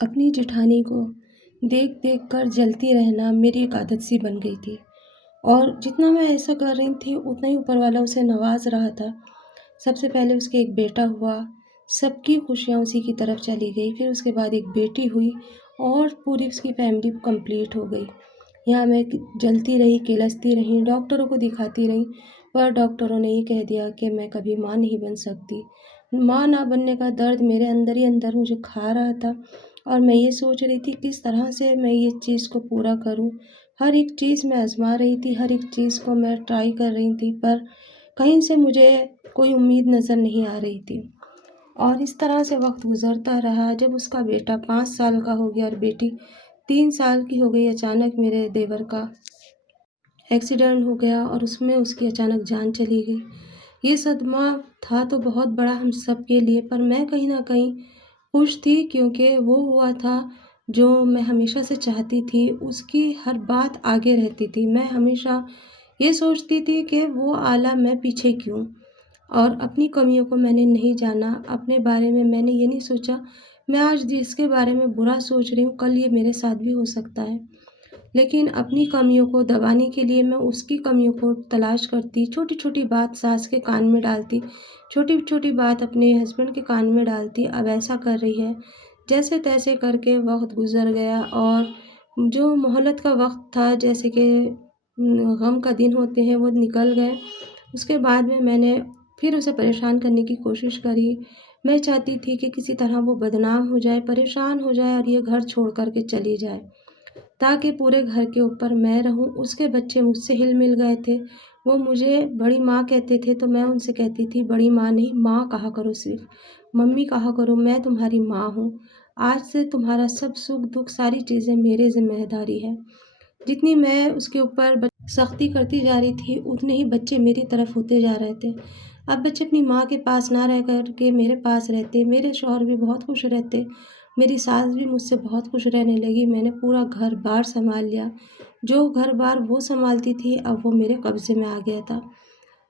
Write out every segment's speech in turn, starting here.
अपनी जेठानी को देख देख कर जलती रहना मेरी एक आदत सी बन गई थी। और जितना मैं ऐसा कर रही थी उतना ही ऊपर वाला उसे नवाज रहा था। सबसे पहले उसके एक बेटा हुआ, सबकी खुशियाँ उसी की तरफ चली गई। फिर उसके बाद एक बेटी हुई और पूरी उसकी फैमिली कंप्लीट हो गई। यहाँ मैं जलती रही, किलसती रही, डॉक्टरों को दिखाती रही, पर डॉक्टरों ने ये कह दिया कि मैं कभी माँ नहीं बन सकती। माँ ना बनने का दर्द मेरे अंदर ही अंदर मुझे खा रहा था। और मैं ये सोच रही थी किस तरह से मैं ये चीज़ को पूरा करूँ। हर एक चीज़ मैं आज़मा रही थी, हर एक चीज़ को मैं ट्राई कर रही थी, पर कहीं से मुझे कोई उम्मीद नज़र नहीं आ रही थी। और इस तरह से वक़्त गुज़रता रहा। जब उसका बेटा 5 साल का हो गया और बेटी 3 साल की हो गई, अचानक मेरे देवर का एक्सीडेंट हो गया और उसमें उसकी अचानक जान चली गई। ये सदमा था तो बहुत बड़ा हम सब के लिए, पर मैं कहीं न कहीं खुश थी क्योंकि वो हुआ था जो मैं हमेशा से चाहती थी। उसकी हर बात आगे रहती थी। मैं हमेशा ये सोचती थी कि वो आला, मैं पीछे क्यों? और अपनी कमियों को मैंने नहीं जाना, अपने बारे में मैंने ये नहीं सोचा, मैं आज जिसके बारे में बुरा सोच रही हूँ, कल ये मेरे साथ भी हो सकता है। लेकिन अपनी कमियों को दबाने के लिए मैं उसकी कमियों को तलाश करती, छोटी-छोटी बात सास के कान में डालती, छोटी-छोटी बात अपने हस्बैंड के कान में डालती। अब ऐसा कर रही है, जैसे-तैसे करके वक़्त गुज़र गया और जो मोहलत का वक़्त था, जैसे कि गम का दिन होते हैं, वो निकल गए। उसके बाद में मैंने फिर उसे परेशान करने की कोशिश करी। मैं चाहती थी कि किसी तरह वो बदनाम हो जाए, परेशान हो जाए और ये घर छोड़ कर के चली जाए, ताकि पूरे घर के ऊपर मैं रहूँ। उसके बच्चे मुझसे हिल-मिल गए थे। वो मुझे बड़ी माँ कहते थे, तो मैं उनसे कहती थी बड़ी माँ नहीं, माँ कहा करो सिर्फ़। मम्मी कहा करो, मैं तुम्हारी माँ हूँ। आज से तुम्हारा सब सुख-दुख सारी चीज़ें मेरी ज़िम्मेदारी है। जितनी मैं उसके ऊपर सख्ती करती जा रही थी, उतने ही बच्चे मेरी तरफ होते जा रहे थे। अब बच्चे अपनी माँ के पास ना रह कर के मेरे पास रहते, मेरे शौहर भी बहुत खुश रहते, मेरी सास भी मुझसे बहुत खुश रहने लगी। मैंने पूरा घर-बार सँभाल लिया। जो घर-बार वो सँभालती थी, अब वो मेरे कब्ज़े में आ गया था।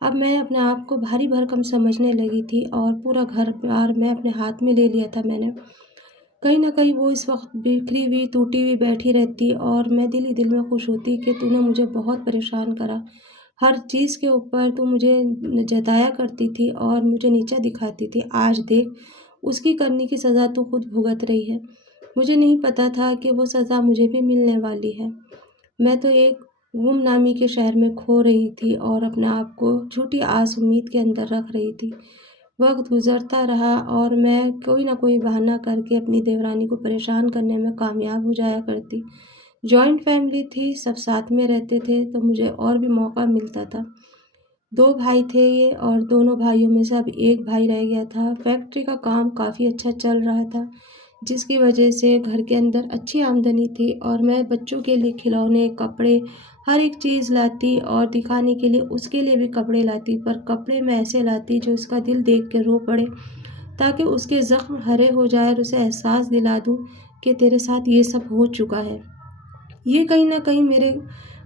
अब मैं अपने आप को भारी-भरकम समझने लगी थी और पूरा घर-बार मैं अपने हाथ में ले लिया था मैंने। कहीं न कहीं वो इस वक़्त बिखरी हुई, टूटी हुई बैठी रहती और मैं दिल ही दिल में खुश होती कि तूने मुझे बहुत परेशान करा। हर चीज़ के ऊपर तू मुझे जताया करती थी और मुझे नीचा दिखाती थी। आज देख, उसकी करनी की सज़ा तू खुद भुगत रही है। मुझे नहीं पता था कि वो सज़ा मुझे भी मिलने वाली है। मैं तो एक गुमनामी के शहर में खो रही थी और अपने आप को झूठी आस उम्मीद के अंदर रख रही थी। वक़्त गुज़रता रहा और मैं कोई न कोई बहाना करके अपनी देवरानी को परेशान करने में कामयाब हो जाया करती। जॉइंट फैमिली थी, सब साथ में रहते थे, तो मुझे और भी मौका मिलता था। 2 भाई थे ये और दोनों भाइयों में से अब 1 भाई रह गया था। फैक्ट्री का काम काफ़ी अच्छा चल रहा था, जिसकी वजह से घर के अंदर अच्छी आमदनी थी और मैं बच्चों के लिए खिलौने, कपड़े, हर एक चीज़ लाती और दिखाने के लिए उसके लिए भी कपड़े लाती। पर कपड़े मैं ऐसे लाती जो उसका दिल देख के रो पड़े, ताकि उसके ज़ख्म हरे हो जाएँ और उसे एहसास दिला दूँ कि तेरे साथ ये सब हो चुका है। ये कहीं न कहीं मेरे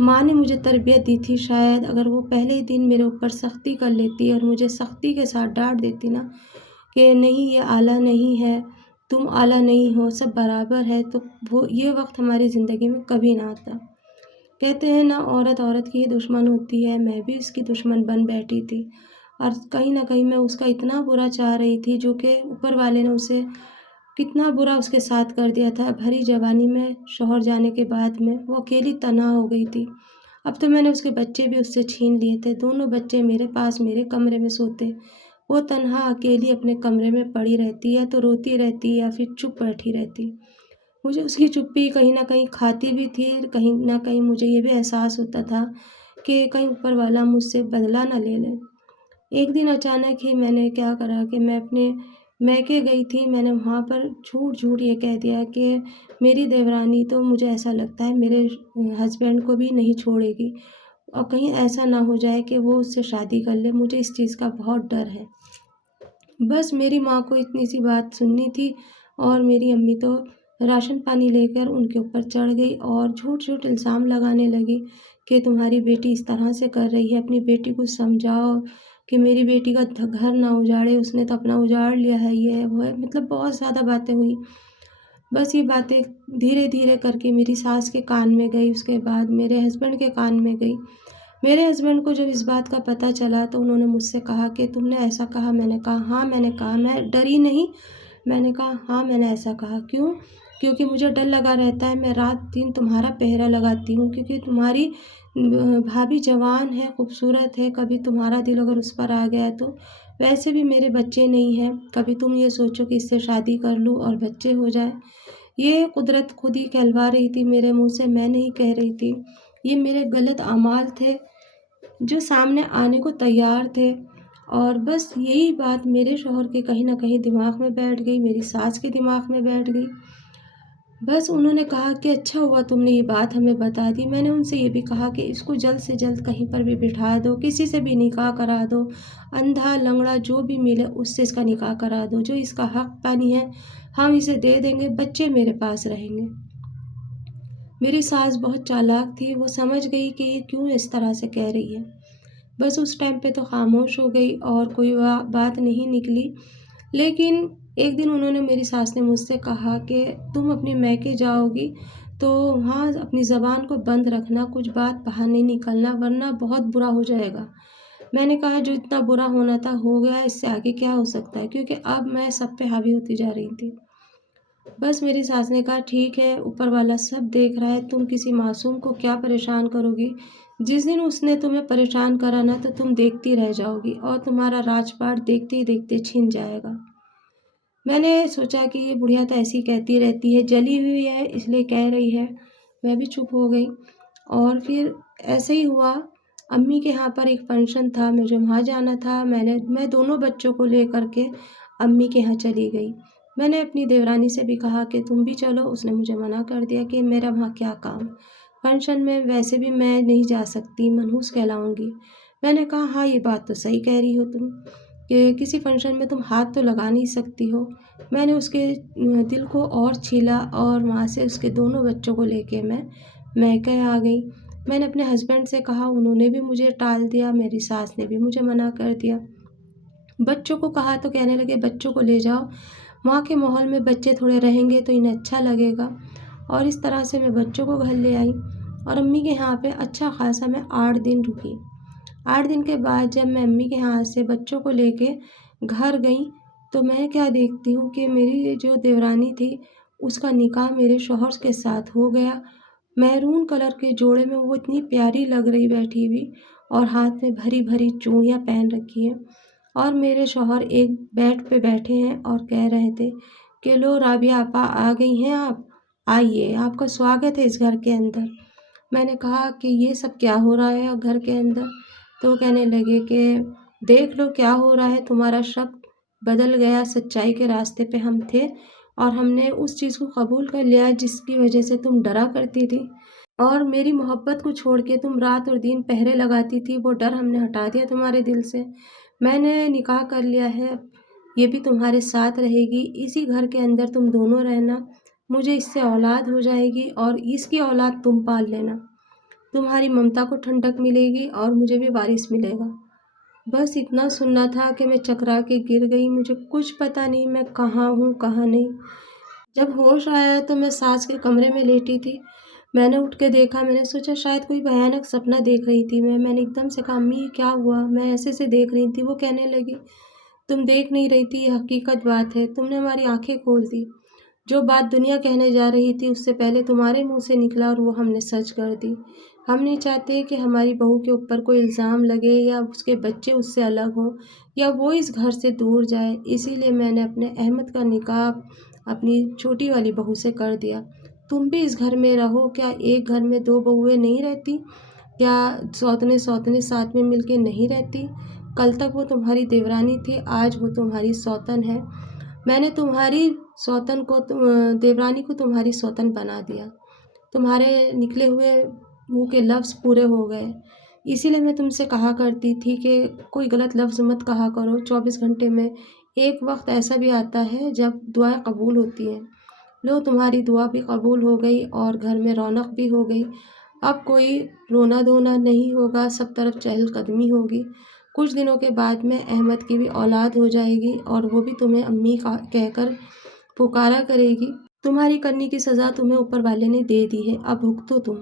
माँ ने मुझे तरबियत दी थी शायद। अगर वो पहले ही दिन मेरे ऊपर सख्ती कर लेती और मुझे सख्ती के साथ डाँट देती ना कि नहीं, ये आला नहीं है, तुम आला नहीं हो, सब बराबर है, तो वो ये वक़्त हमारी ज़िंदगी में कभी ना आता। कहते हैं ना, औरत औरत की ही दुश्मन होती है, मैं भी उसकी दुश्मन बन बैठी थी और कहीं न कहीं मैं उसका इतना बुरा चाह रही थी जो कि ऊपर वाले ने उसे कितना बुरा उसके साथ कर दिया था। भरी जवानी में शौहर जाने के बाद में वो अकेली तन्हा हो गई थी। अब तो मैंने उसके बच्चे भी उससे छीन लिए थे। दोनों बच्चे मेरे पास मेरे कमरे में सोते। वो तन्हा अकेली अपने कमरे में पड़ी रहती, या तो रोती रहती या फिर चुप बैठी रहती। मुझे उसकी चुप्पी कहीं न कहीं खाती भी थी, कहीं न कहीं मुझे ये भी एहसास होता था कि कहीं ऊपर वाला मुझसे बदला ना ले ले। एक दिन अचानक ही मैंने क्या करा कि मैं अपने मैके गई थी। मैंने वहाँ पर झूठ-झूठ ये कह दिया कि मेरी देवरानी तो मुझे ऐसा लगता है मेरे हस्बैंड को भी नहीं छोड़ेगी और कहीं ऐसा ना हो जाए कि वो उससे शादी कर ले। मुझे इस चीज़ का बहुत डर है। बस मेरी माँ को इतनी सी बात सुननी थी और मेरी अम्मी तो राशन पानी लेकर उनके ऊपर चढ़ गई और झूठ-झूठ इल्ज़ाम लगाने लगी कि तुम्हारी बेटी इस तरह से कर रही है, अपनी बेटी को समझाओ कि मेरी बेटी का घर ना उजाड़े, उसने तो अपना उजाड़ लिया है, ये है, वो है। मतलब बहुत ज़्यादा बातें हुई। बस ये बातें धीरे-धीरे करके मेरी सास के कान में गई, उसके बाद मेरे हस्बैंड के कान में गई। मेरे हस्बैंड को जब इस बात का पता चला तो उन्होंने मुझसे कहा कि तुमने ऐसा कहा? मैंने कहा हाँ, मैंने कहा, मैं डरी नहीं। मैंने कहा हाँ, मैंने ऐसा कहा। क्यों? क्योंकि मुझे डर लगा रहता है, मैं रात-दिन तुम्हारा पहरा लगाती हूँ क्योंकि तुम्हारी भाभी जवान है, खूबसूरत है, कभी तुम्हारा दिल अगर उस पर आ गया तो। वैसे भी मेरे बच्चे नहीं हैं, कभी तुम ये सोचो कि इससे शादी कर लूँ और बच्चे हो जाएँ। ये कुदरत खुद ही कहलवा रही थी मेरे मुँह से, मैं नहीं कह रही थी। ये मेरे गलत अमाल थे जो सामने आने को तैयार थे और बस यही बात मेरे शौहर के कहीं न कहीं दिमाग में बैठ गई, मेरी सास के दिमाग में बैठ गई। बस उन्होंने कहा कि अच्छा हुआ तुमने ये बात हमें बता दी। मैंने उनसे ये भी कहा कि इसको जल्द से जल्द कहीं पर भी बिठा दो, किसी से भी निकाह करा दो। अंधा, लंगड़ा जो भी मिले उससे इसका निकाह करा दो। जो इसका हक़ पानी है हम इसे दे देंगे, बच्चे मेरे पास रहेंगे। मेरी सास बहुत चालाक थी, वो समझ गई कि ये क्यों इस तरह से कह रही है। बस उस टाइम पे तो ख़ामोश हो गई और कोई बात नहीं निकली। लेकिन एक दिन उन्होंने मेरी सास ने मुझसे कहा कि तुम अपने मायके जाओगी तो वहाँ अपनी ज़बान को बंद रखना, कुछ बात बाहर नहीं निकलना वरना बहुत बुरा हो जाएगा। मैंने कहा जो इतना बुरा होना था हो गया, इससे आगे क्या हो सकता है? क्योंकि अब मैं सब पे हावी होती जा रही थी। बस मेरी सास ने कहा ठीक है, ऊपर वाला सब देख रहा है, तुम किसी मासूम को क्या परेशान करोगी? जिस दिन उसने तुम्हें परेशान करा ना तो तुम देखती रह जाओगी और तुम्हारा राजपाट देखते ही देखते छिन जाएगा। मैंने सोचा कि ये बुढ़िया तो ऐसे ही कहती रहती है, जली हुई है इसलिए कह रही है। मैं भी चुप हो गई और फिर ऐसे ही हुआ, अम्मी के यहाँ पर एक फंक्शन था, मुझे वहाँ जाना था। मैं दोनों बच्चों को लेकर के अम्मी के यहाँ चली गई। मैंने अपनी देवरानी से भी कहा कि तुम भी चलो, उसने मुझे मना कर दिया कि मेरा वहाँ क्या काम, फंक्शन में वैसे भी मैं नहीं जा सकती, मनहूस कहलाऊँगी। मैंने कहा हाँ, ये बात तो सही कह रही हो तुम कि किसी फंक्शन में तुम हाथ तो लगा नहीं सकती हो। मैंने उसके दिल को और छीला और वहाँ से उसके दोनों बच्चों को लेके मैं मैके आ गई। मैंने अपने हस्बैंड से कहा, उन्होंने भी मुझे टाल दिया, मेरी सास ने भी मुझे मना कर दिया। बच्चों को कहा तो कहने लगे बच्चों को ले जाओ, वहाँ के माहौल में बच्चे थोड़े रहेंगे तो इन्हें अच्छा लगेगा और इस तरह से मैं बच्चों को घर ले आई और अम्मी के यहाँ पे अच्छा खासा मैं 8 दिन रुकी। 8 दिन के बाद जब मैं अम्मी के यहाँ से बच्चों को लेके घर गई, तो मैं क्या देखती हूँ कि मेरी जो देवरानी थी, उसका निकाह मेरे शौहर के साथ हो गया। मैरून कलर के जोड़े में वो इतनी प्यारी लग रही बैठी हुई और हाथ में भरी-भरी चूड़ियाँ पहन रखी हैं और मेरे शौहर एक बेड पे बैठे हैं और कह रहे थे कि लो राबिया आपा आ गई हैं आप, आइए आपका स्वागत है इस घर के अंदर। मैंने कहा कि ये सब क्या हो रहा है घर के अंदर? तो वो कहने लगे कि देख लो क्या हो रहा है, तुम्हारा शक बदल गया, सच्चाई के रास्ते पे हम थे और हमने उस चीज़ को कबूल कर लिया जिसकी वजह से तुम डरा करती थी और मेरी मोहब्बत को छोड़ के तुम रात और दिन पहरे लगाती थी, वो डर हमने हटा दिया तुम्हारे दिल से। मैंने निकाह कर लिया है, ये भी तुम्हारे साथ रहेगी, इसी घर के अंदर तुम दोनों रहना, मुझे इससे औलाद हो जाएगी और इसकी औलाद तुम पाल लेना। तुम्हारी ममता को ठंडक मिलेगी और मुझे भी वारिस मिलेगा। बस इतना सुनना था कि मैं चकरा के गिर गई, मुझे कुछ पता नहीं मैं कहाँ हूँ, कहाँ नहीं। जब होश आया तो मैं सास के कमरे में लेटी थी। मैंने उठ के देखा, मैंने सोचा शायद कोई भयानक सपना देख रही थी मैं। मैंने एकदम से कहा अम्मी क्या हुआ? मैं ऐसे-ऐसे देख रही थी। वो कहने लगी तुम देख नहीं रही थी, ये हकीकत बात है, तुमने हमारी आँखें खोल दी। जो बात दुनिया कहने जा रही थी उससे पहले तुम्हारे मुँह से निकला और वो हमने सच कर दी। हम नहीं चाहते कि हमारी बहू के ऊपर कोई इल्ज़ाम लगे या उसके बच्चे उससे अलग हों या वो इस घर से दूर जाए। इसीलिए मैंने अपने अहमद का निकाह अपनी छोटी वाली बहू से कर दिया। तुम भी इस घर में रहो, क्या एक घर में 2 बहुएँ नहीं रहती? क्या सौतने-सौतने साथ में मिलके नहीं रहती? कल तक वो तुम्हारी देवरानी थी, आज वो तुम्हारी सौतन है। मैंने तुम्हारी देवरानी को तुम्हारी सौतन बना दिया। तुम्हारे निकले हुए मुँह के लफ्ज़ पूरे हो गए। इसीलिए मैं तुमसे कहा करती थी कि कोई गलत लफ्ज़ मत कहा करो। 24 घंटे में एक वक़्त ऐसा भी आता है जब दुआएँ कबूल होती हैं। लो तुम्हारी दुआ भी कबूल हो गई और घर में रौनक भी हो गई। अब कोई रोना-धोना नहीं होगा, सब तरफ चहलकदमी होगी। कुछ दिनों के बाद में अहमद की भी औलाद हो जाएगी और वो भी तुम्हें अम्मी का कहकर पुकारा करेगी। तुम्हारी करनी की सज़ा तुम्हें ऊपर वाले ने दे दी है, अब भुगतो तुम।